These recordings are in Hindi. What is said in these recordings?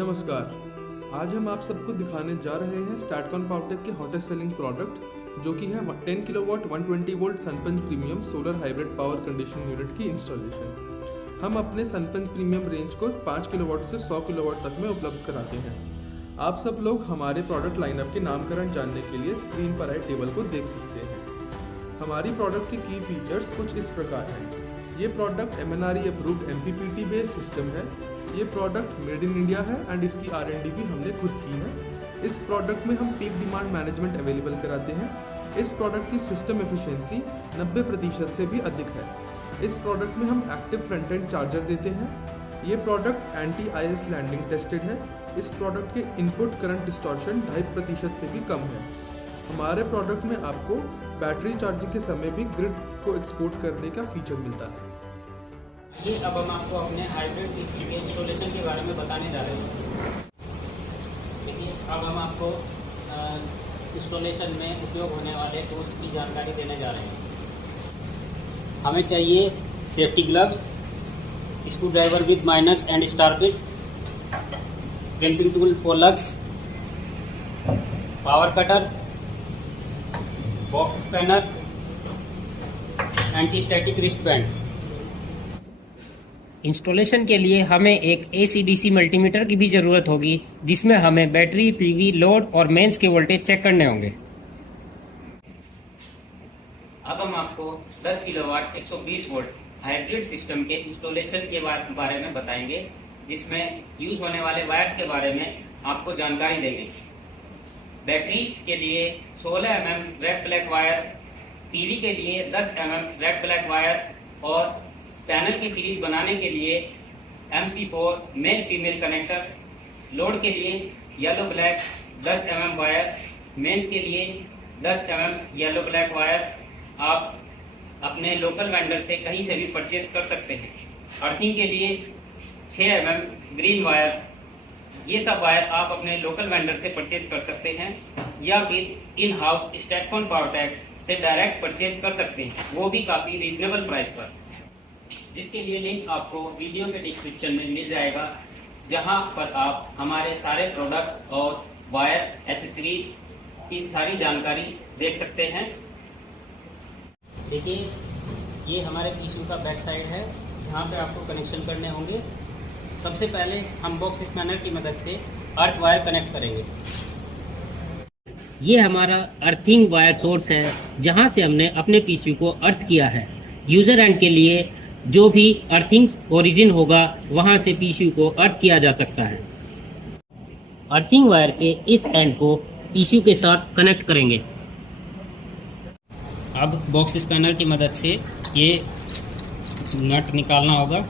नमस्कार। आज हम आप सबको दिखाने जा रहे हैं स्टैटकॉन पावरटेक के हॉटेस्ट सेलिंग प्रोडक्ट जो कि है 10 kilowatt 120 volt Sunpunch premium solar hybrid power conditioning unit की इंस्टॉलेशन। हम अपने सनपंच प्रीमियम रेंज को 5 किलोवाट से 100 किलोवाट तक में उपलब्ध कराते हैं। आप सब लोग हमारे प्रोडक्ट लाइनअप के नामकरण जानने के लिए स्क्रीन पर आए टेबल को देख सकते हैं। हमारी प्रोडक्ट के की फीचर्स कुछ इस प्रकार हैं। ये product MNRE approved MPPT based system है। ये प्रोडक्ट मेड इन इंडिया है एंड इसकी R&D भी हमने खुद की है। इस प्रोडक्ट में हम पीक डिमांड मैनेजमेंट अवेलेबल कराते हैं। इस प्रोडक्ट की सिस्टम एफिशिएंसी 90% से भी अधिक है। इस प्रोडक्ट में हम एक्टिव फ्रंट एंड चार्जर देते हैं। ये product anti IS landing tested है। इस प्रोडक्ट के इनपुट करंट डिस्टॉर्शन 2.5% से भी कम है। हमारे प्रोडक्ट में आपको बैटरी चार्जिंग के समय भी ग्रिड को एक्सपोर्ट करने का फीचर मिलता है। ये अब हम आपको अपने हाइब्रिड पीसी के इंस्टॉलेशन के बारे में बताने जा रहे हैं। देखिए, अब हम आपको इंस्टॉलेशन में उपयोग होने वाले टूल्स की जानकारी देने जा रहे हैं। हमें चाहिए safety gloves, screw driver with minus and star bit, clamping tool for lugs, power cutter, box spanner, anti static wrist band. Installation के लिए हमें एक AC/DC मल्टीमीटर की भी ज़रूरत होगी, जिसमें हमें बैटरी, PV, लोड और मेंस के वोल्टेज चेक करने होंगे। अब हम आपको 10 किलोवाट 120 वोल्ट हाइब्रिड सिस्टम के इंस्टॉलेशन के बारे में बताएंगे, जिसमें यूज होने वाले वायर्स के बारे में आपको जानकारी देंगे। बैटरी के लिए 16 mm red black wire, PV के लिए 10 mm रेड ब्लैक वायर और पैनल की सीरीज बनाने के लिए MC4 male female connector, load के लिए yellow black 10 mm wire, mains के लिए 10 mm येलो ब्लैक वायर आप अपने लोकल वेंडर से कहीं से भी परचेज कर सकते हैं। अर्थिंग के लिए 6 mm ग्रीन वायर, ये सब वायर आप अपने लोकल वेंडर से परचेज कर सकते हैं या फिर इन हाउस स्टैटकॉन पावरटेक से डायरेक्ट परचेज कर सकते हैं, वो भी काफ़ी रीजनेबल प्राइस पर, जिसके लिए लिंक आपको वीडियो के डिस्क्रिप्शन में मिल जाएगा, जहां पर आप हमारे सारे प्रोडक्ट्स और वायर एसेसरीज की सारी जानकारी देख सकते हैं। देखिए, ये हमारे टिश्यू का बैक साइड है, जहां पे आपको कनेक्शन करने होंगे। सबसे पहले हम बॉक्स स्पैनर की मदद से अर्थ वायर कनेक्ट करेंगे। ये हमारा अर्थिंग वायर सोर्स है, जहां से हमने अपने पीसीयू को अर्थ किया है। यूजर एंड के लिए जो भी अर्थिंग ओरिजिन होगा, वहां से पीसीयू को अर्थ किया जा सकता है। अर्थिंग वायर के इस एंड को पीसीयू के साथ कनेक्ट करेंगे। अब बॉक्स स्पैनर की मदद से ये नट निकालना होगा।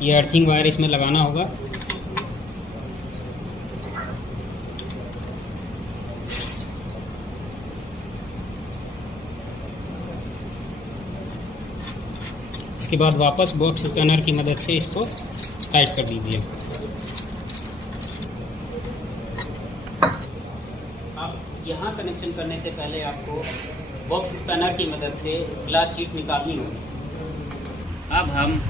ये अर्थिंग वायर इसमें लगाना होगा। इसके बाद वापस बॉक्स स्पैनर की मदद से इसको टाइट कर दीजिए। अब यहाँ कनेक्शन करने से पहले आपको बॉक्स स्पैनर की मदद से ग्लास शीट निकालनी होगी। अब हम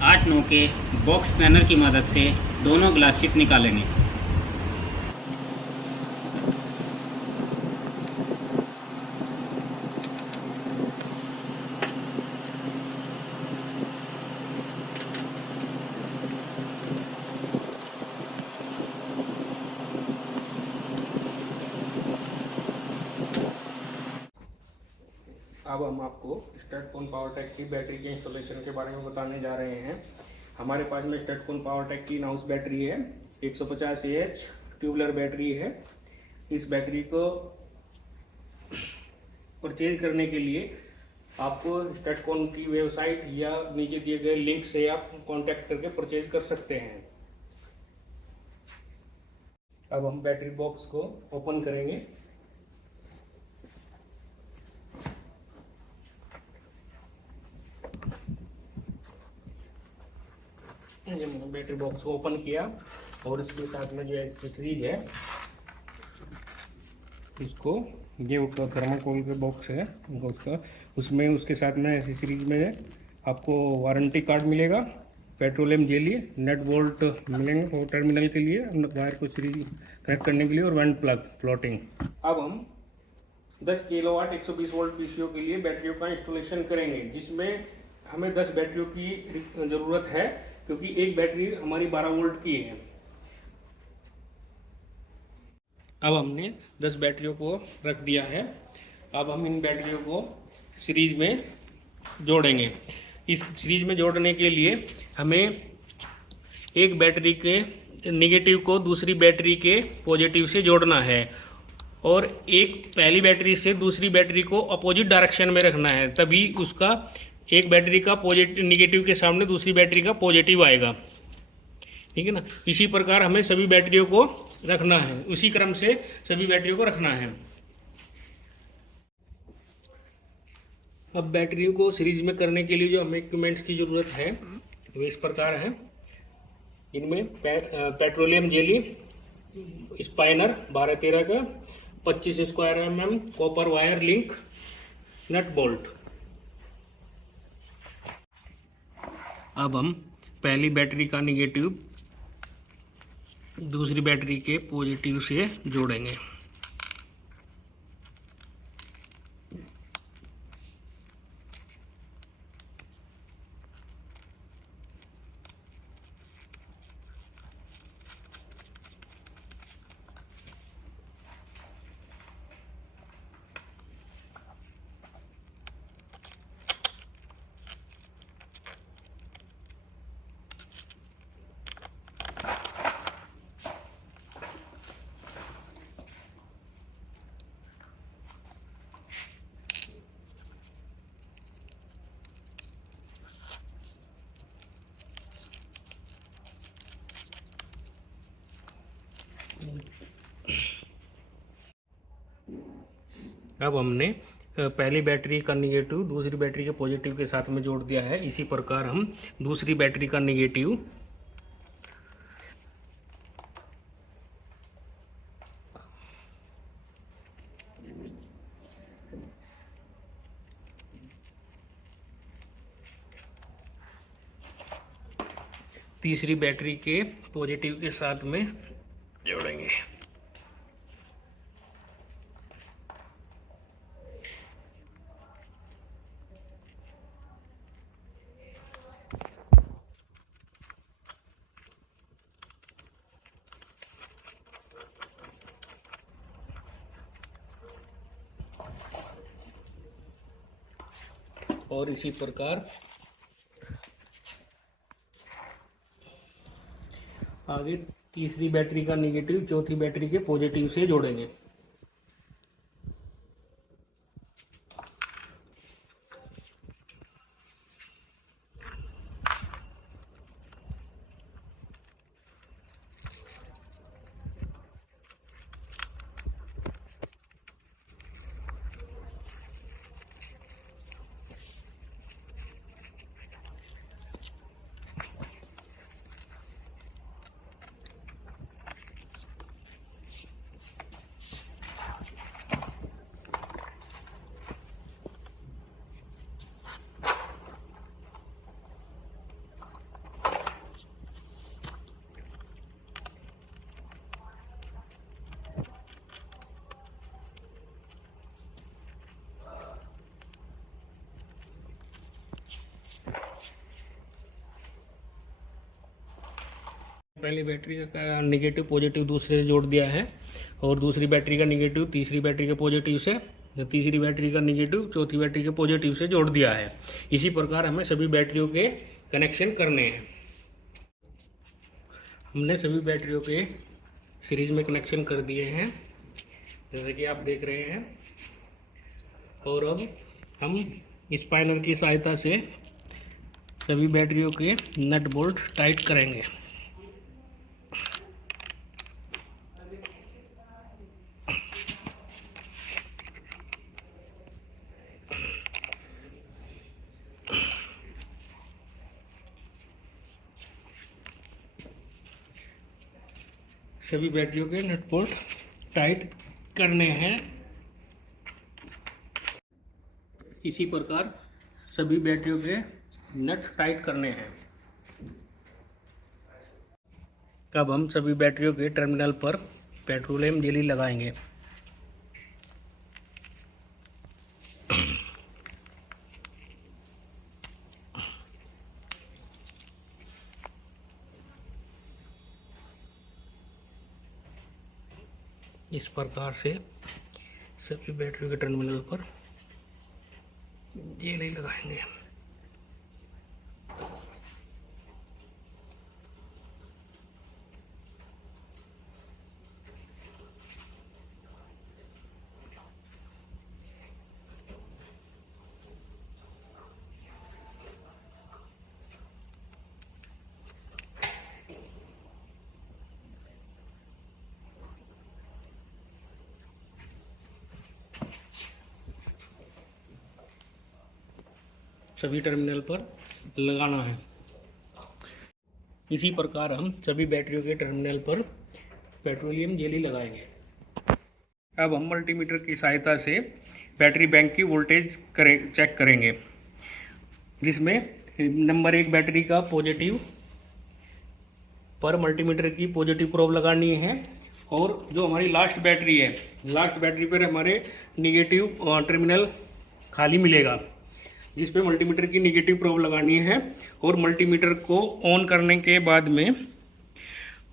8-9 के बॉक्स स्पैनर की मदद से दोनों ग्लास शीट निकालेंगे। अब हम आपको स्टैटकॉन पावरटेक की बैटरी के इंस्टॉलेशन के बारे में बताने जा रहे हैं। हमारे पास में स्टैटकॉन पावरटेक की नाउस बैटरी है, 150 Ah ट्यूबुलर बैटरी है। इस बैटरी को परचेज करने के लिए आपको स्टैटकॉन की वेबसाइट या नीचे दिए गए लिंक से आप कांटेक्ट करके परचेज कर सकते हैं। अब हम बैटरी बॉक्स को ओपन करेंगे। बैटरी बॉक्स को ओपन किया और इसके साथ में जो एक्सेसरीज है, इसको ये थर्माकोल के बॉक्स है उसका, उसमें उसके साथ में एक्सेसरीज में आपको वारंटी कार्ड मिलेगा, पेट्रोलियम जेली, नट बोल्ट मिलेंगे और टर्मिनल के लिए वायर को सीरीज कनेक्ट करने के लिए, और वन प्लग फ्लोटिंग। अब हम 10 किलोवाट 120 वोल्ट पीसीओ के लिए बैटरियों का इंस्टॉलेशन करेंगे, जिसमें हमें 10 बैटरियों की ज़रूरत है, क्योंकि एक बैटरी हमारी 12 वोल्ट की है। अब हमने 10 बैटरियों को रख दिया है। अब हम इन बैटरियों को सीरीज में जोड़ेंगे। इस सीरीज में जोड़ने के लिए हमें एक बैटरी के नेगेटिव को दूसरी बैटरी के पॉजिटिव से जोड़ना है, और एक पहली बैटरी से दूसरी बैटरी को अपोजिट डायरेक्शन में रखना है, तभी उसका एक बैटरी का पॉजिटिव नेगेटिव के सामने दूसरी बैटरी का पॉजिटिव आएगा। ठीक है ना। इसी प्रकार हमें सभी बैटरियों को रखना है, उसी क्रम से सभी बैटरियों को रखना है। अब बैटरियों को सीरीज में करने के लिए जो हमें इक्विपमेंट्स की ज़रूरत है वो इस प्रकार है। इनमें पेट्रोलियम जेली स्पाइनर 12-13 का, 25 square mm copper wire link, nut bolt. अब हम पहली बैटरी का निगेटिव दूसरी बैटरी के पॉजिटिव से जोड़ेंगे। अब हमने पहली बैटरी का निगेटिव दूसरी बैटरी के पॉजिटिव के साथ में जोड़ दिया है। इसी प्रकार हम दूसरी बैटरी का निगेटिव तीसरी बैटरी के पॉजिटिव के साथ में जोड़ेंगे। और इसी प्रकार आगे तीसरी बैटरी का नेगेटिव चौथी बैटरी के पॉजिटिव से जोड़ेंगे। पहली बैटरी का निगेटिव पॉजिटिव दूसरे से जोड़ दिया है, और दूसरी बैटरी का निगेटिव तीसरी बैटरी के पॉजिटिव से, तीसरी बैटरी का निगेटिव चौथी बैटरी के पॉजिटिव से जोड़ दिया है। इसी प्रकार हमें सभी बैटरियों के कनेक्शन करने हैं। हमने सभी बैटरियों के सीरीज में कनेक्शन कर दिए हैं, जैसे कि आप देख रहे हैं। और अब हम स्पाइनर की सहायता से सभी बैटरियों के नट बोल्ट टाइट करेंगे। सभी बैटरियों के नट बोल्ट टाइट करने हैं। इसी प्रकार सभी बैटरियों के नट टाइट करने हैं। अब हम सभी बैटरियों के टर्मिनल पर पेट्रोलियम जेली लगाएंगे। इस प्रकार से सभी बैटरियों के टर्मिनल पर जेली लगाएंगे। सभी टर्मिनल पर लगाना है। इसी प्रकार हम सभी बैटरियों के टर्मिनल पर पेट्रोलियम जेली लगाएंगे। अब हम मल्टीमीटर की सहायता से बैटरी बैंक की वोल्टेज चेक करेंगे, जिसमें नंबर 1 बैटरी का पॉजिटिव पर मल्टीमीटर की पॉजिटिव प्रोब लगानी है, और जो हमारी लास्ट बैटरी है, लास्ट बैटरी पर हमारे निगेटिव टर्मिनल खाली मिलेगा, जिस पे मल्टीमीटर की निगेटिव प्रोब लगानी है। और मल्टीमीटर को ऑन करने के बाद में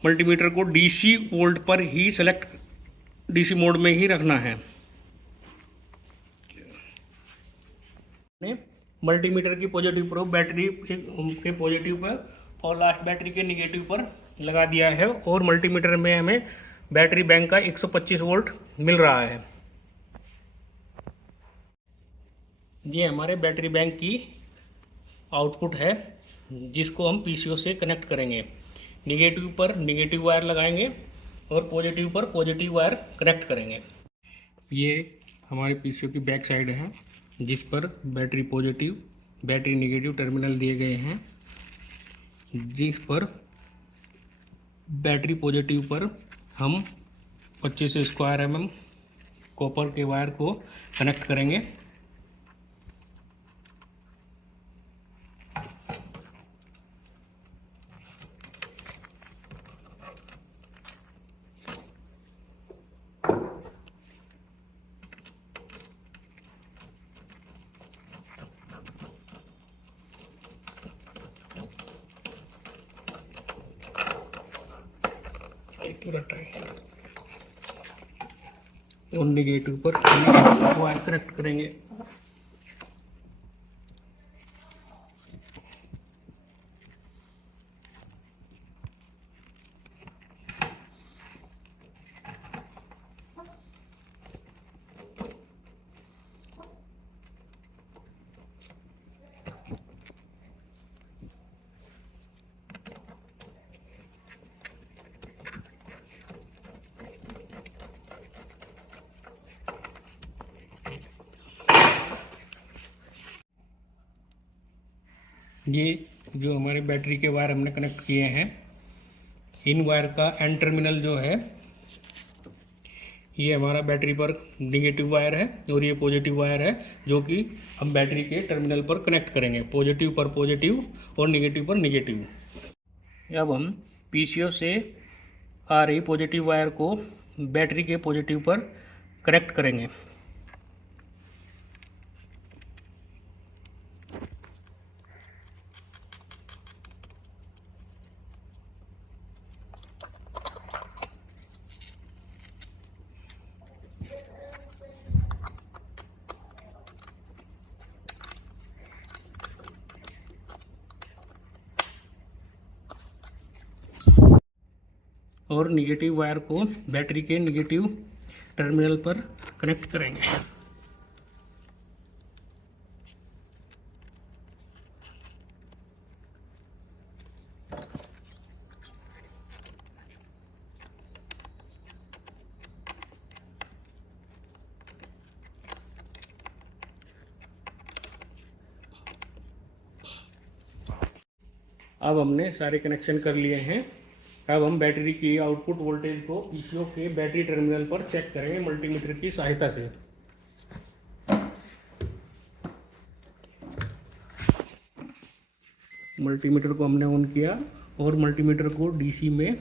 मल्टीमीटर को डीसी वोल्ट पर ही डीसी मोड में ही रखना है। मल्टीमीटर की पॉजिटिव प्रोब बैटरी के पॉजिटिव पर और लास्ट बैटरी के निगेटिव पर लगा दिया है, और मल्टीमीटर में हमें बैटरी बैंक का 125 वोल्ट मिल रहा है। ये हमारे बैटरी बैंक की आउटपुट है, जिसको हम पीसीओ से कनेक्ट करेंगे। निगेटिव पर निगेटिव वायर लगाएंगे और पॉजिटिव पर पॉजिटिव वायर कनेक्ट करेंगे। ये हमारे पीसीओ की बैक साइड है, जिस पर battery positive battery negative terminal दिए गए हैं, जिस पर बैटरी पॉजिटिव पर हम 25 स्क्वायर mm कॉपर के वायर को कनेक्ट करेंगे। पूरा टाइट और निगेटिव पर वायर कनेक्ट करेंगे। ये जो हमारे बैटरी के वायर हमने कनेक्ट किए हैं, इन वायर का एंड टर्मिनल जो है, ये हमारा बैटरी पर निगेटिव वायर है और ये पॉजिटिव वायर है, जो कि हम बैटरी के टर्मिनल पर कनेक्ट करेंगे, पॉजिटिव पर पॉजिटिव और निगेटिव पर निगेटिव। अब हम पीसीओ से आ रही पॉजिटिव वायर को बैटरी के पॉजिटिव पर कनेक्ट करेंगे। और निगेटिव वायर को बैटरी के निगेटिव टर्मिनल पर कनेक्ट करेंगे। अब हमने सारे कनेक्शन कर लिए हैं। अब हम बैटरी की आउटपुट वोल्टेज को पीसीओ के बैटरी टर्मिनल पर चेक करेंगे मल्टीमीटर की सहायता से। मल्टीमीटर को हमने ऑन किया और मल्टीमीटर को डीसी में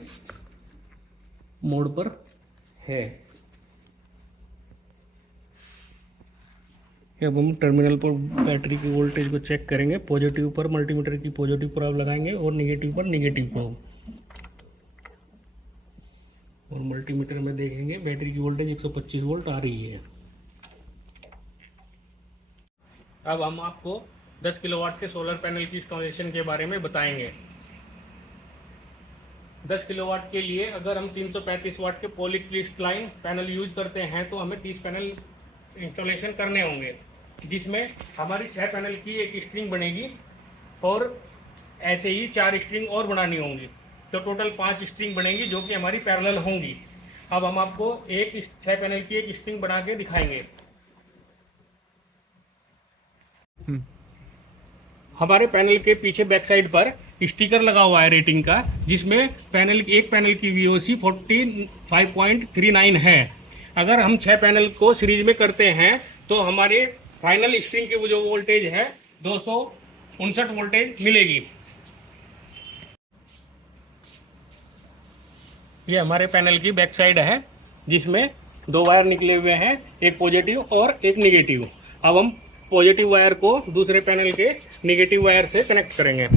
मोड पर है। अब हम टर्मिनल पर बैटरी की वोल्टेज को चेक करेंगे। पॉजिटिव पर मल्टीमीटर की पॉजिटिव प्रोब लगाएंगे और निगेटिव पर निगेटिव प्रोब, और मल्टीमीटर में देखेंगे बैटरी की वोल्टेज 125 वोल्ट आ रही है। अब हम आपको 10 किलोवाट के सोलर पैनल की इंस्टॉलेशन के बारे में बताएंगे। 10 किलोवाट के लिए अगर हम 335 वाट के पॉलीक्रिस्टलाइन पैनल यूज करते हैं तो हमें 30 पैनल इंस्टॉलेशन करने होंगे, जिसमें हमारी 6 पैनल की एक स्ट्रिंग बनेगी और ऐसे ही 4 स्ट्रिंग और बनानी होंगी, तो टोटल 5 स्ट्रिंग बनेगी जो कि हमारी पैरेलल होंगी। अब हम आपको 6 पैनल की एक स्ट्रिंग बना के दिखाएंगे। हमारे पैनल के पीछे बैक साइड पर स्टिकर लगा हुआ है रेटिंग का, जिसमें एक पैनल की VOC 45.39 है। अगर हम 6 पैनल को सीरीज में करते हैं तो हमारे फाइनल स्ट्रिंग की जो वोल्टेज है 259 वोल्टेज मिलेगी। ये हमारे पैनल की बैक साइड है, जिसमें 2 वायर निकले हुए हैं, एक पॉजिटिव और एक निगेटिव। अब हम पॉजिटिव वायर को दूसरे पैनल के निगेटिव वायर से कनेक्ट करेंगे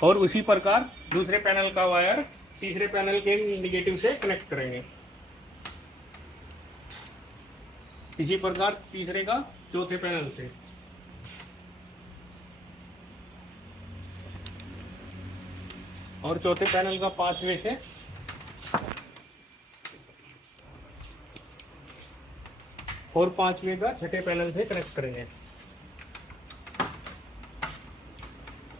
और उसी प्रकार दूसरे पैनल का वायर तीसरे पैनल के निगेटिव से कनेक्ट करेंगे। इसी प्रकार तीसरे का चौथे पैनल से, और चौथे पैनल का 5वें से, और 5वें का छठे पैनल से कनेक्ट करेंगे।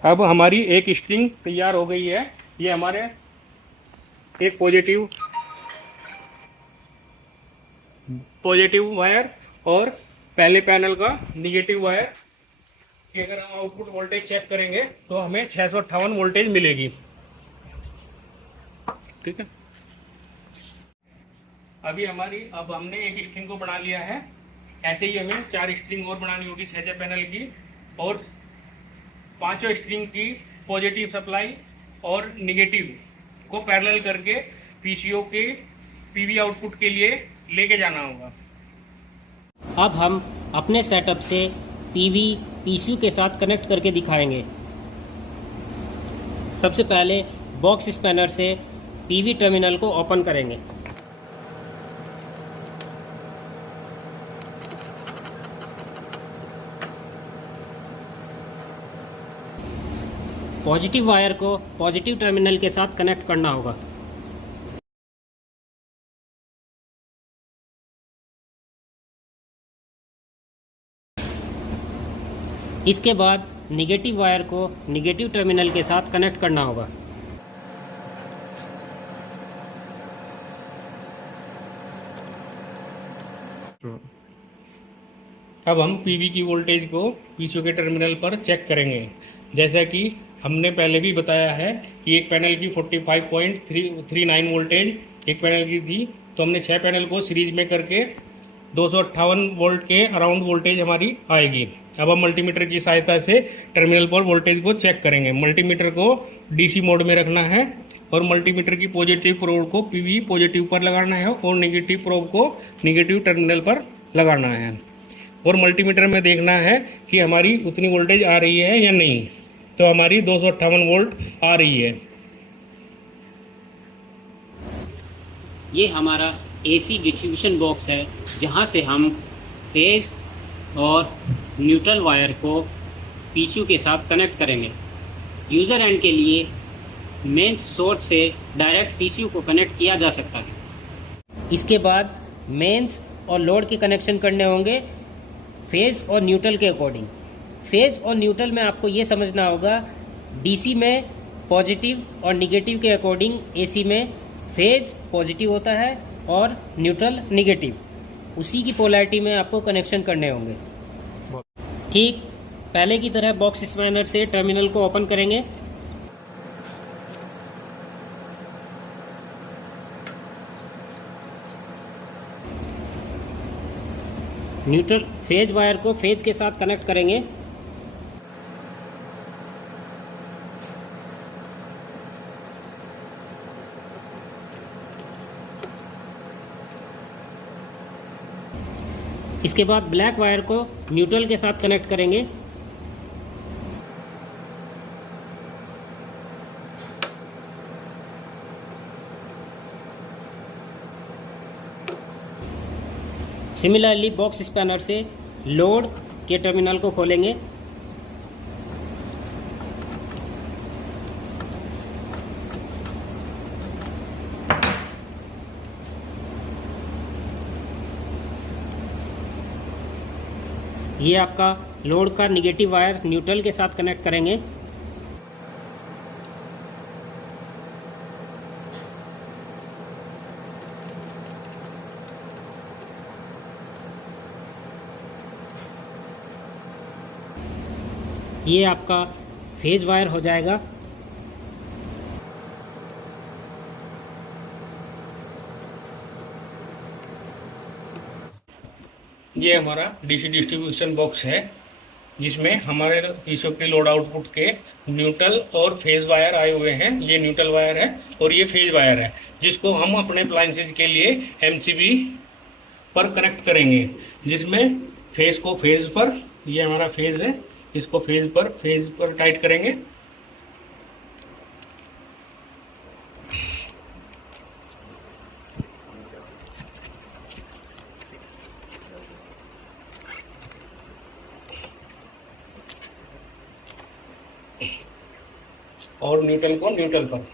अब हमारी एक स्ट्रिंग तैयार हो गई है। ये हमारे एक पॉजिटिव वायर और पहले पैनल का निगेटिव वायर की अगर हम आउटपुट वोल्टेज चेक करेंगे तो हमें 658 वोल्टेज मिलेगी। ठीक है, अब हमने एक स्ट्रिंग को बना लिया है। ऐसे ही हमें 4 स्ट्रिंग और बनानी होगी 6 पैनल की, और 5वें स्ट्रिंग की पॉजिटिव सप्लाई और निगेटिव को पैरेलल करके पीसीओ के पीवी आउटपुट के लिए लेके जाना होगा। अब हम अपने सेटअप से पीवी पीसीयू के साथ कनेक्ट करके दिखाएंगे। सबसे पहले बॉक्स स्पैनर से पीवी टर्मिनल को ओपन करेंगे। पॉजिटिव वायर को पॉजिटिव टर्मिनल के साथ कनेक्ट करना होगा। इसके बाद निगेटिव वायर को निगेटिव टर्मिनल के साथ कनेक्ट करना होगा। अब हम पीवी की वोल्टेज को पीसीओ के टर्मिनल पर चेक करेंगे। जैसा कि हमने पहले भी बताया है कि एक पैनल की 45.39 वोल्टेज एक पैनल की थी, तो हमने 6 पैनल को सीरीज में करके 258 वोल्ट के अराउंड वोल्टेज हमारी आएगी। अब हम मल्टीमीटर की सहायता से टर्मिनल पर वोल्टेज को चेक करेंगे। मल्टीमीटर को डीसी मोड में रखना है और मल्टीमीटर की पॉजिटिव प्रोब को पीवी पॉजिटिव पर लगाना है और नेगेटिव प्रोब को नेगेटिव टर्मिनल पर लगाना है, और मल्टीमीटर में देखना है कि हमारी उतनी वोल्टेज आ रही है या नहीं। तो हमारी 258 वोल्ट आ रही है। ये हमारा एसी डिस्ट्रीब्यूशन बॉक्स है, जहाँ से हम फेज और न्यूट्रल वायर को पीसीयू के साथ कनेक्ट करेंगे। यूज़र एंड के लिए मेन सोर्स से डायरेक्ट पीसीयू को कनेक्ट किया जा सकता है। इसके बाद मेंस और लोड के कनेक्शन करने होंगे फेज और न्यूट्रल के अकॉर्डिंग। फेज और न्यूट्रल में आपको ये समझना होगा, डीसी में पॉजिटिव और निगेटिव के अकॉर्डिंग एसी में फेज पॉजिटिव होता है और न्यूट्रल निगेटिव, उसी की पोलैरिटी में आपको कनेक्शन करने होंगे। ठीक पहले की तरह बॉक्स स्पैनर से टर्मिनल को ओपन करेंगे। न्यूट्रल फेज वायर को फेज के साथ कनेक्ट करेंगे। इसके बाद ब्लैक वायर को न्यूट्रल के साथ कनेक्ट करेंगे। सिमिलरली बॉक्स स्पैनर से लोड के टर्मिनल को खोलेंगे। ये आपका लोड का निगेटिव वायर न्यूट्रल के साथ कनेक्ट करेंगे। ये आपका फेज वायर हो जाएगा। ये हमारा डीसी डिस्ट्रीब्यूशन बॉक्स है जिसमें हमारे पीसीओ के लोड आउटपुट के न्यूट्रल और फेज वायर आए हुए हैं। ये न्यूट्रल वायर है और ये फेज वायर है जिसको हम अपने अप्लायंसेज के लिए एमसीबी पर कनेक्ट करेंगे, जिसमें फेज को फेज पर, ये हमारा फेज है, इसको फेज पर टाइट करेंगे। और न्यूट्रल को न्यूट्रल पर।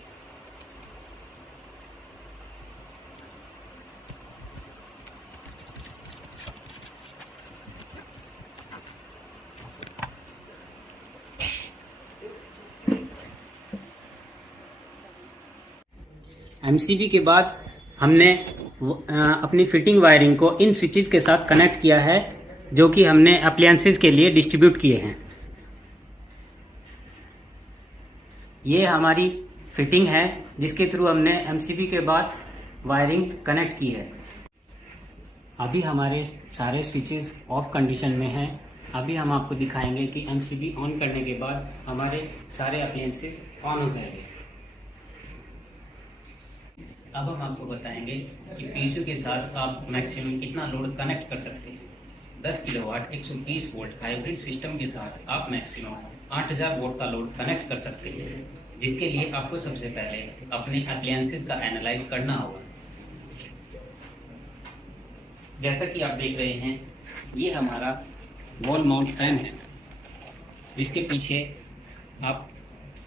एमसीबी के बाद हमने अपनी फिटिंग वायरिंग को इन स्विचेस के साथ कनेक्ट किया है जो कि हमने अप्लायंसेस के लिए डिस्ट्रीब्यूट किए हैं। ये हमारी फिटिंग है जिसके थ्रू हमने एमसीबी के बाद वायरिंग कनेक्ट की है। अभी हमारे सारे स्विचेस ऑफ कंडीशन में हैं। अभी हम आपको दिखाएंगे कि एमसीबी ऑन करने के बाद हमारे सारे अप्लायंसेस ऑन हो जाएंगे। अब हम आपको बताएंगे कि पीसीयू के साथ आप मैक्सिमम कितना लोड कनेक्ट कर सकते हैं। 10 किलोवाट 120 वोल्ट हाइब्रिड सिस्टम के साथ आप मैक्सिमम 8000 वोल्ट का लोड कनेक्ट कर सकते हैं, जिसके लिए आपको सबसे पहले अपने अप्लायंसेस का एनालाइज करना होगा। जैसा कि आप देख रहे हैं, ये हमारा वॉल माउंट फैन है। इसके पीछे आप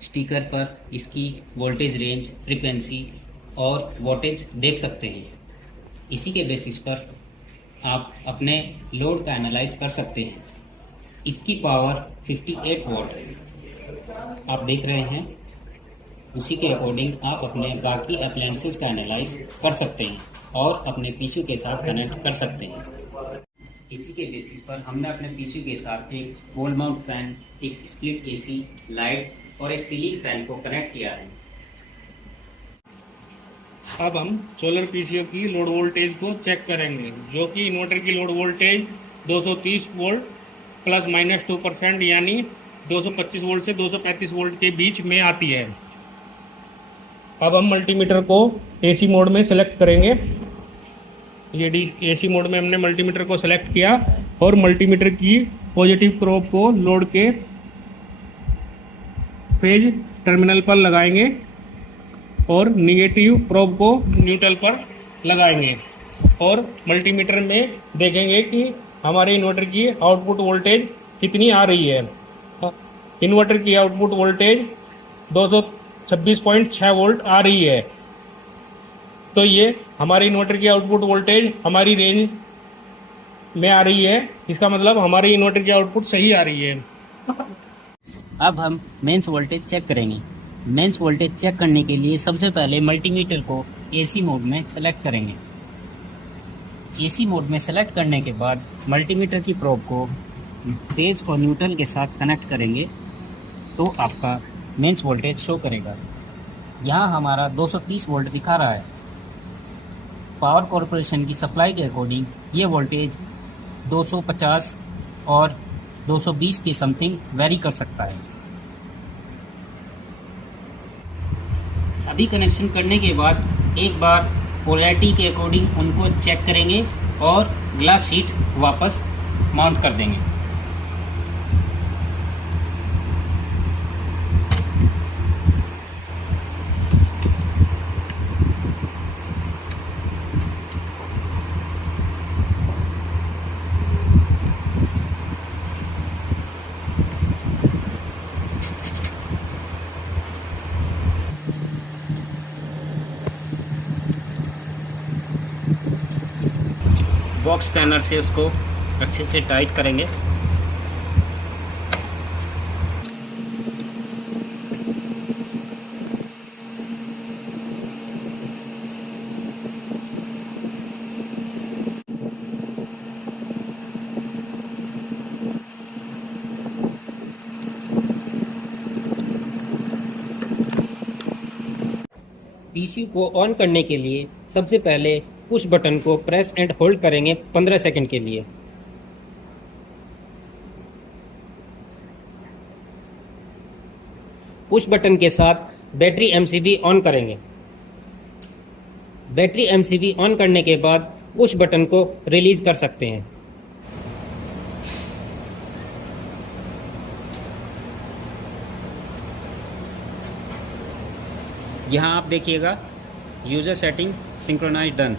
स्टिकर पर इसकी वोल्टेज रेंज, फ्रीक्वेंसी और वोल्टेज देख सकते हैं। इसी के बेसिस पर आप अपने लोड का एनालाइज कर सकते हैं। इसकी पावर 58 वॉट है, आप देख रहे हैं। उसी के अकॉर्डिंग आप अपने बाकी अप्लायंसेस का एनालाइज कर सकते हैं और अपने पीसीयू के साथ कनेक्ट कर सकते हैं। इसी के बेसिस पर हमने अपने पीसीयू के साथ एक वॉल माउंट फैन, एक स्प्लिट एसी, लाइट्स और एक सीलिंग फैन को कनेक्ट किया है। अब हम सोलर पीसीओ की लोड वोल्टेज को चेक करेंगे, जो कि इन्वर्टर की load voltage 230 volt plus minus 2% यानी 225 वोल्ट से 235 वोल्ट के बीच में आती है। अब हम मल्टीमीटर को एसी मोड में सेलेक्ट करेंगे। ये एसी मोड में हमने मल्टीमीटर को सेलेक्ट किया और मल्टीमीटर की पॉजिटिव प्रोब को लोड के फेज टर्मिनल पर लगाएंगे और निगेटिव प्रोब को न्यूट्रल पर लगाएंगे और मल्टीमीटर में देखेंगे कि हमारे इन्वर्टर की आउटपुट वोल्टेज कितनी आ रही है। इन्वर्टर की आउटपुट वोल्टेज 226.6 वोल्ट आ रही है। तो ये हमारे इन्वर्टर की आउटपुट वोल्टेज हमारी रेंज में आ रही है। इसका मतलब हमारे इन्वर्टर की आउटपुट सही आ रही है। अब हम मेंस वोल्टेज चेक करेंगे। मेंस वोल्टेज चेक करने के लिए सबसे पहले मल्टीमीटर को एसी मोड में सेलेक्ट करेंगे। एसी मोड में सेलेक्ट करने के बाद मल्टीमीटर की प्रोब को फेज और न्यूट्रल के साथ कनेक्ट करेंगे तो आपका मेंस वोल्टेज शो करेगा। यहाँ हमारा 230 वोल्ट दिखा रहा है। पावर कॉरपोरेशन की सप्लाई के अकॉर्डिंग ये वोल्टेज 250 और 220 के समथिंग वेरी कर सकता है। सभी कनेक्शन करने के बाद एक बार पोलैरिटी के अकॉर्डिंग उनको चेक करेंगे और ग्लास शीट वापस माउंट कर देंगे। बॉक्स स्पैनर से उसको अच्छे से टाइट करेंगे। पीसीयू को ऑन करने के लिए सबसे पहले पुश बटन को प्रेस एंड होल्ड करेंगे 15 सेकंड के लिए। पुश बटन के साथ बैटरी एमसीबी ऑन करेंगे। बैटरी एमसीबी ऑन करने के बाद पुश बटन को रिलीज कर सकते हैं। यहाँ आप देखिएगा यूजर सेटिंग सिंक्रोनाइज डन।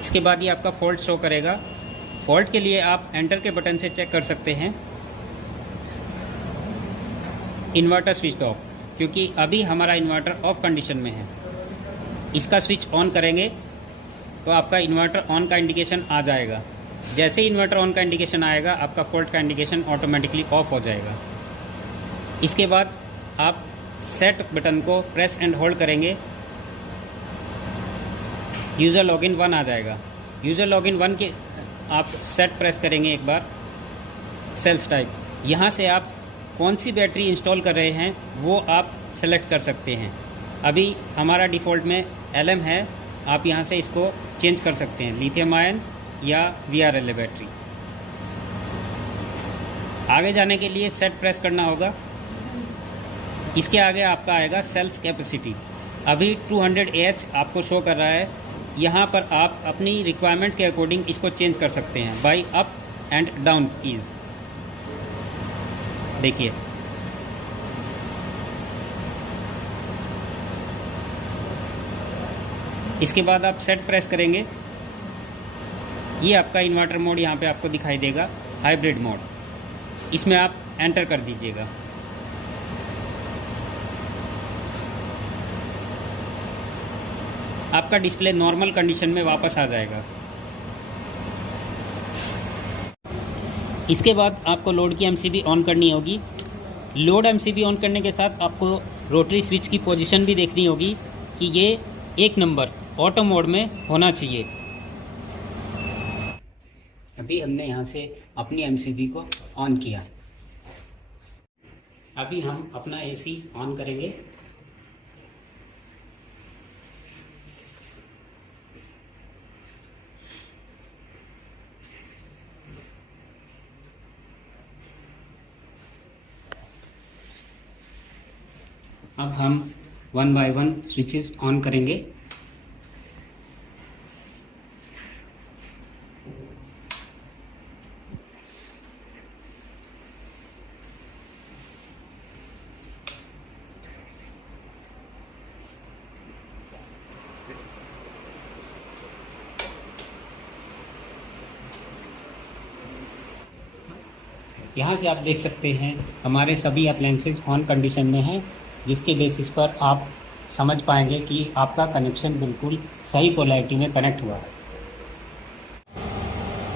इसके बाद ये आपका फॉल्ट शो करेगा। फॉल्ट के लिए आप एंटर के बटन से चेक कर सकते हैं। इन्वर्टर स्विच ऑफ, क्योंकि अभी हमारा इन्वर्टर ऑफ कंडीशन में है। इसका स्विच ऑन करेंगे तो आपका इन्वर्टर ऑन का इंडिकेशन आ जाएगा। जैसे ही इन्वर्टर ऑन का इंडिकेशन आएगा आपका फॉल्ट का इंडिकेशन ऑटोमेटिकली ऑफ हो जाएगा। इसके बाद आप सेट बटन को प्रेस एंड होल्ड करेंगे। यूज़र लॉगिन 1 आ जाएगा। यूज़र लॉगिन 1 के आप सेट प्रेस करेंगे एक बार। सेल्स टाइप, यहाँ से आप कौन सी बैटरी इंस्टॉल कर रहे हैं वो आप सेलेक्ट कर सकते हैं। अभी हमारा डिफ़ॉल्ट में LM है, आप यहाँ से इसको चेंज कर सकते हैं, लिथियम आयन या VRLA बैटरी। आगे जाने के लिए सेट प्रेस करना होगा। इसके आगे आपका आएगा सेल्स कैपेसिटी। अभी 200 AH आपको शो कर रहा है। यहाँ पर आप अपनी रिक्वायरमेंट के अकॉर्डिंग इसको चेंज कर सकते हैं bye up and down keys. देखिए इसके बाद आप सेट प्रेस करेंगे। ये आपका इन्वर्टर मोड यहाँ पे आपको दिखाई देगा, हाइब्रिड मोड। इसमें आप एंटर कर दीजिएगा। आपका डिस्प्ले नॉर्मल कंडीशन में वापस आ जाएगा। इसके बाद आपको लोड की एमसीबी ऑन करनी होगी। लोड एमसीबी ऑन करने के साथ आपको रोटरी स्विच की पोजीशन भी देखनी होगी कि ये 1 नंबर ऑटो मोड में होना चाहिए। अभी हमने यहाँ से अपनी एमसीबी को ऑन किया। अभी हम अपना एसी ऑन करेंगे। अब हम 1 बाय 1 स्विचेस ऑन करेंगे। यहाँ से आप देख सकते हैं हमारे सभी अप्लायंसेस ऑन कंडीशन में हैं, जिसके बेसिस पर आप समझ पाएंगे कि आपका कनेक्शन बिल्कुल सही पोलैरिटी में कनेक्ट हुआ है।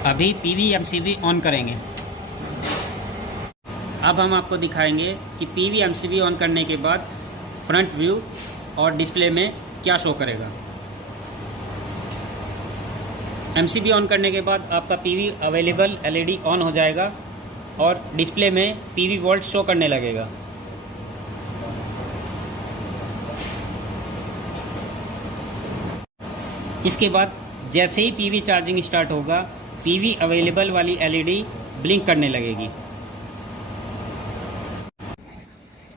अभी पीवी एमसीबी ऑन करेंगे। अब हम आपको दिखाएंगे कि पीवी एमसीबी ऑन करने के बाद फ्रंट व्यू और डिस्प्ले में क्या शो करेगा। एमसीबी ऑन करने के बाद आपका पीवी अवेलेबल एलईडी ऑन हो जाएगा और डिस्प्ले में पीवी वोल्ट शो करने लगेगा। इसके बाद जैसे ही पीवी चार्जिंग स्टार्ट होगा, पीवी अवेलेबल वाली एलईडी ब्लिंक करने लगेगी।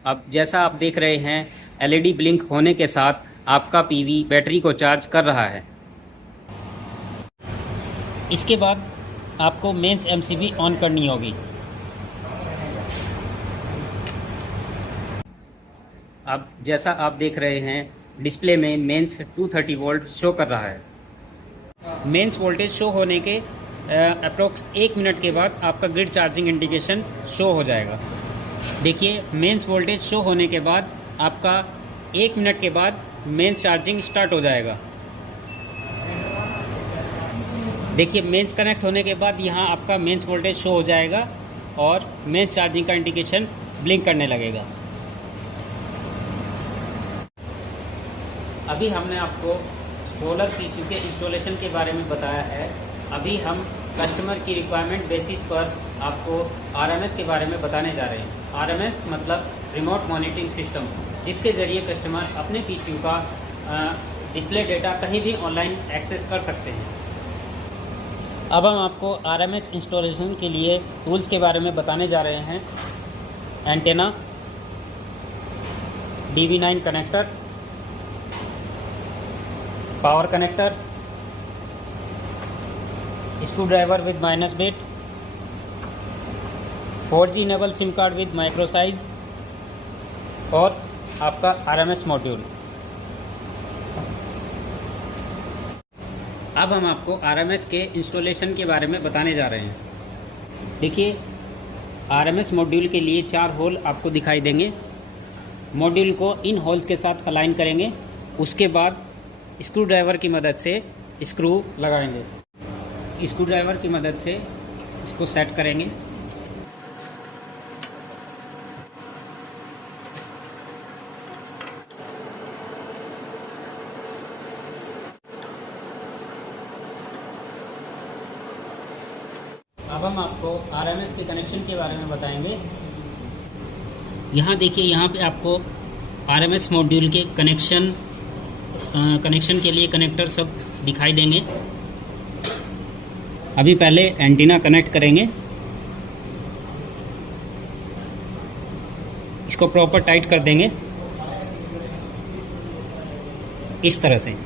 अब जैसा आप देख रहे हैं, एलईडी ब्लिंक होने के साथ आपका पीवी बैटरी को चार्ज कर रहा है। इसके बाद आपको मेंस एमसीबी ऑन करनी होगी। अब जैसा आप देख रहे हैं, डिस्प्ले में मेंस 230 वोल्ट शो कर रहा है। मेंस वोल्टेज शो होने के अप्रोक्स 1 मिनट के बाद आपका ग्रिड चार्जिंग इंडिकेशन शो हो जाएगा। देखिए, मेंस वोल्टेज शो होने के बाद आपका 1 मिनट के बाद मेंस चार्जिंग स्टार्ट हो जाएगा। देखिए, मेंस कनेक्ट होने के बाद यहाँ आपका मेंस वोल्टेज शो हो जाएगा और मेंस चार्जिंग का इंडिकेशन ब्लिंक करने लगेगा। अभी हमने आपको सोलर पीसीयू के इंस्टॉलेशन के बारे में बताया है। अभी हम कस्टमर की रिक्वायरमेंट बेसिस पर आपको आरएमएस के बारे में बताने जा रहे हैं। आरएमएस मतलब रिमोट मॉनिटरिंग सिस्टम, जिसके ज़रिए कस्टमर अपने पीसीयू का डिस्प्ले डेटा कहीं भी ऑनलाइन एक्सेस कर सकते हैं। अब हम आपको आरएमएस इंस्टॉलेशन के लिए टूल्स के बारे में बताने जा रहे हैं। Antenna, DB9 connector, power connector, screw driver with minus bit, 4G enable SIM card with micro size और आपका आरएमएस मॉड्यूल। अब हम आपको आरएमएस के इंस्टॉलेशन के बारे में बताने जा रहे हैं। देखिए, आरएमएस मॉड्यूल के लिए 4 होल आपको दिखाई देंगे। मॉड्यूल को इन होल्स के साथ अलाइन करेंगे। उसके बाद स्क्रू ड्राइवर की मदद से स्क्रू लगाएंगे। स्क्रू ड्राइवर की मदद से इसको सेट करेंगे। अब हम आपको आरएमएस के कनेक्शन के बारे में बताएंगे। यहाँ देखिए, यहाँ पे आपको आरएमएस मॉड्यूल के कनेक्शन के लिए कनेक्टर सब दिखाई देंगे। अभी पहले एंटीना कनेक्ट करेंगे। इसको प्रॉपर टाइट कर देंगे इस तरह से।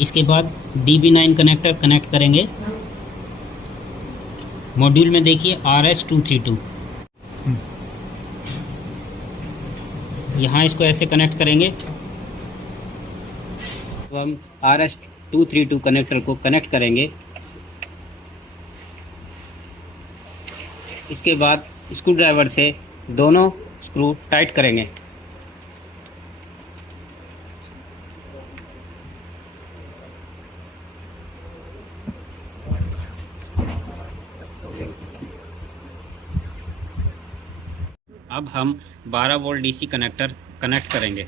इसके बाद DB9 कनेक्टर कनेक्ट करेंगे। मॉड्यूल में देखिए RS232, यहाँ इसको ऐसे कनेक्ट करेंगे। तो हम RS232 कनेक्टर को कनेक्ट करेंगे। इसके बाद स्क्रू ड्राइवर से दोनों स्क्रू टाइट करेंगे। अब हम 12 वोल्ट DC कनेक्टर कनेक्ट करेंगे।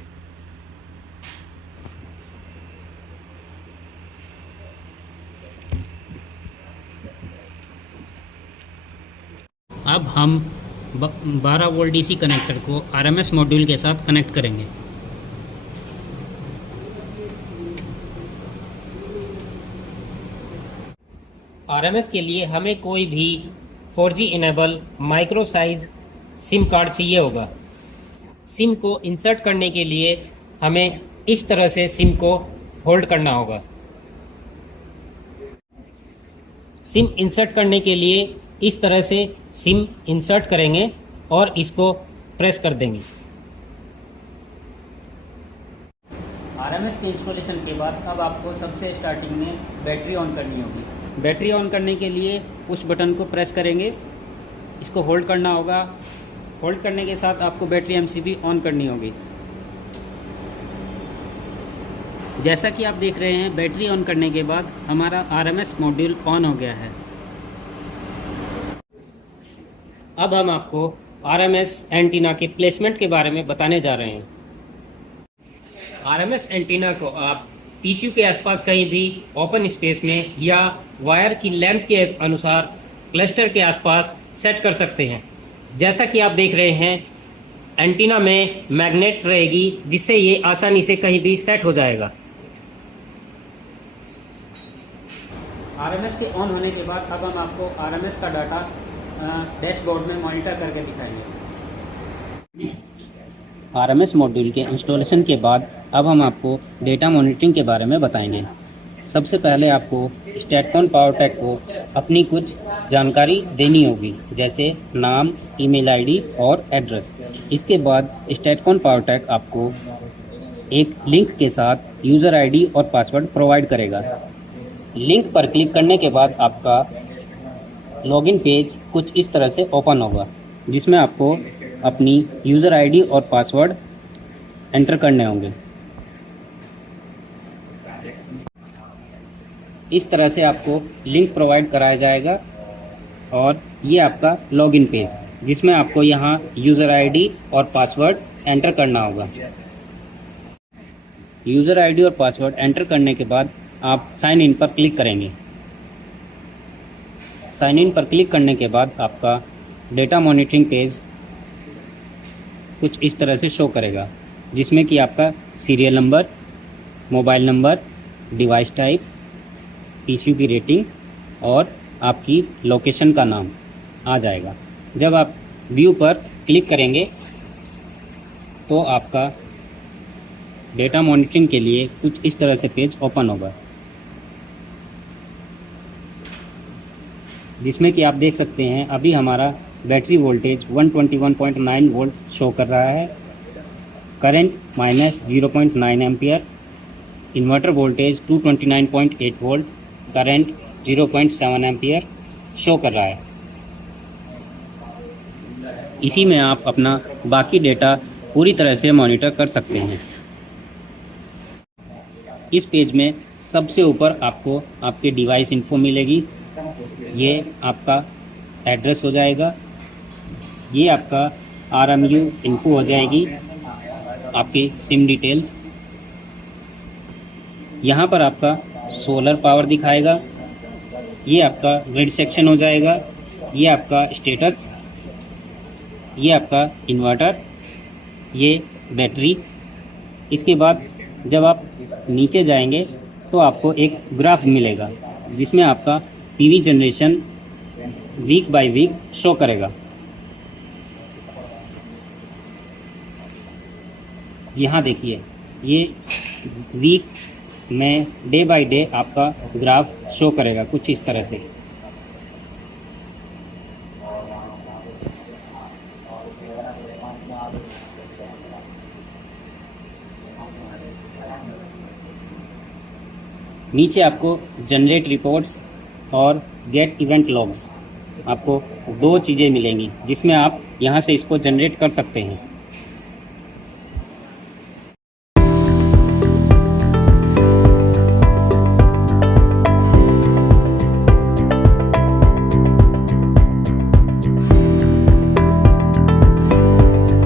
अब हम 12 वोल्ट DC कनेक्टर को RMS मॉड्यूल के साथ कनेक्ट करेंगे। RMS के लिए हमें कोई भी 4G enable micro size SIM card चाहिए होगा। सिम को इंसर्ट करने के लिए हमें इस तरह से सिम को होल्ड करना होगा। सिम इंसर्ट करने के लिए इस तरह से सिम इंसर्ट करेंगे और इसको प्रेस कर देंगे। RMS के इंस्टॉलेशन के बाद अब आपको सबसे स्टार्टिंग में बैटरी ऑन करनी होगी। बैटरी ऑन करने के लिए पुश बटन को प्रेस करेंगे, इसको होल्ड करना होगा। होल्ड करने के साथ आपको बैटरी MCB ऑन करनी होगी। जैसा कि आप देख रहे हैं, बैटरी ऑन करने के बाद हमारा RMS मॉड्यूल ऑन हो गया है। अब हम आपको RMS एंटीना के प्लेसमेंट के बारे में बताने जा रहे हैं। RMS एंटीना को आप पीसीयू के आसपास कहीं भी ओपन स्पेस में या वायर की लेंथ के अनुसार क्लस्टर के आसपास सेट कर सकते हैं। जैसा कि आप देख रहे हैं, एंटीना में मैग्नेट रहेगी जिससे ये आसानी से कहीं भी सेट हो जाएगा। आरएमएस के ऑन होने के बाद अब हम आपको आरएमएस का डाटा डैशबोर्ड में मॉनिटर करके दिखाएंगे। आरएमएस मॉड्यूल के इंस्टॉलेशन के बाद अब हम आपको डेटा मॉनिटरिंग के बारे में बताएंगे। सबसे पहले आपको स्टैटकॉन पावरटेक को अपनी कुछ जानकारी देनी होगी, जैसे नाम, ईमेल आईडी और एड्रेस। इसके बाद स्टैटकॉन पावरटेक आपको एक लिंक के साथ यूज़र आईडी और पासवर्ड प्रोवाइड करेगा। लिंक पर क्लिक करने के बाद आपका लॉगिन पेज कुछ इस तरह से ओपन होगा, जिसमें आपको अपनी यूज़र आईडी और पासवर्ड एंटर करने होंगे। इस तरह से आपको लिंक प्रोवाइड कराया जाएगा और ये आपका लॉगिन पेज, जिसमें आपको यहाँ यूज़र आईडी और पासवर्ड एंटर करना होगा। यूज़र आईडी और पासवर्ड एंटर करने के बाद आप साइन इन पर क्लिक करेंगे। साइन इन पर क्लिक करने के बाद आपका डेटा मॉनिटरिंग पेज कुछ इस तरह से शो करेगा, जिसमें कि आपका serial number, mobile number, device type, PCU की रेटिंग और आपकी लोकेशन का नाम आ जाएगा। जब आप व्यू पर क्लिक करेंगे तो आपका डेटा मॉनिटरिंग के लिए कुछ इस तरह से पेज ओपन होगा, जिसमें कि आप देख सकते हैं अभी हमारा बैटरी वोल्टेज 121.9 वोल्ट शो कर रहा है, current -0.9 ampere, inverter voltage 229.8 volt, current 0.7 ampere show कर रहा है। इसी में आप अपना बाकी डेटा पूरी तरह से मॉनिटर कर सकते हैं। इस पेज में सबसे ऊपर आपको आपके डिवाइस इन्फो मिलेगी। ये आपका एड्रेस हो जाएगा, ये आपका RMU इन्फो हो जाएगी, आपकी सिम डिटेल्स। यहाँ पर आपका सोलर पावर दिखाएगा, ये आपका ग्रिड सेक्शन हो जाएगा, ये आपका स्टेटस, ये आपका इन्वर्टर, ये बैटरी। इसके बाद जब आप नीचे जाएंगे तो आपको एक ग्राफ मिलेगा, जिसमें आपका PV generation week by week show करेगा। यहाँ देखिए, ये वीक में डे बाय डे आपका ग्राफ शो करेगा कुछ इस तरह से। नीचे आपको जनरेट रिपोर्ट्स और गेट इवेंट लॉग्स, आपको दो चीज़ें मिलेंगी, जिसमें आप यहाँ से इसको जनरेट कर सकते हैं।